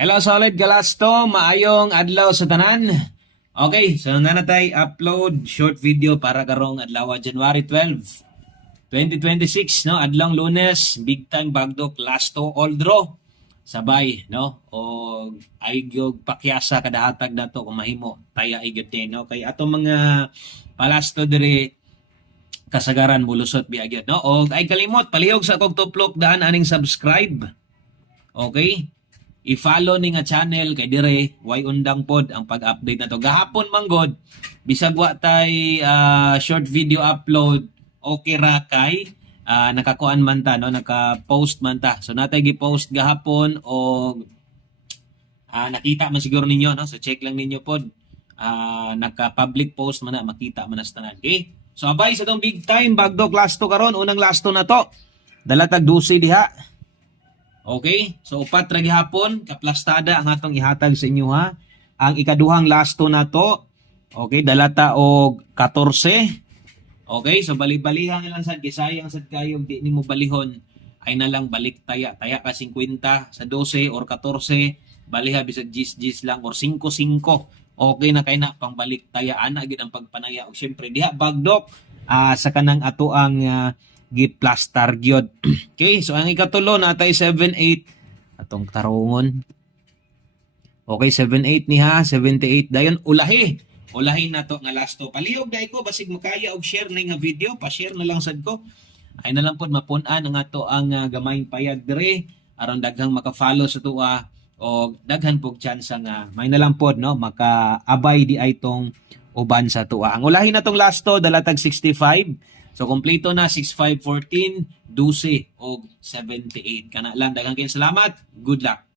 Hello solid Galasto, maayong adlaw sa tanan. Okay, so na natay upload short video para karong adlaw January 12, 2026 no, adlong Lunes, big time bagdok lasto all draw. Sabay no o ay gyud pakyasa kada hatag nato kung mahimo taya ay gyud no kay atong mga palasto diri kasagaran mulusot biagyod no o ay kalimot palihog sa akong tuplok daan aning subscribe. Okay? I-follow ni nga channel kay dire way undang pod ang pag-update nato. Gahapon manggod bisag wa tay short video upload okay ra kay nakakuan man ta no, naka-post man ta. So natay gi-post gahapon o nakita man siguro ninyo no. So check lang ninyo pod. Naka-public post man na makita man as tanan. Okay? So abay sa tong big time bagdok lasto karon unang lasto na to. Dalatag 12 diha. Okay? So upat ra gihapon kaplastada ang atong ihatag sa inyo ha. Ang ikaduhang lasto na to. Okay, dalata og 14. Okay, so bali-balihan lang sad kay sayang sad kayo di nimo balihon ay na lang balik taya ka 50 sa 12 or 14 baliha bisag 10 lang or 5 okay na kay na pangbalik taya ana gid ang pagpanaya og syempre diha bagdok sa kanang ato ang giplastar gyud. Okay, so ang ikatulo natay 78 atong tarungon. Okay, 78 ni ha, 78 dayon ulahi. Ulahin na to nga lasto. Palihog dai ko basig makaya og share na nga video, pa-share na lang sad ko. Ay na lang pod mapun-an ang ato ang gamayng payag dire aron daghang maka-follow sa tuwa o daghan pog chance nga may na lang pod no maka-abay di ay tong uban sa tuwa. Ang ulahin na tong lasto dalatag 65. So kompleto na 6514 12 o 78 kana lang daghang kay salamat. Good luck.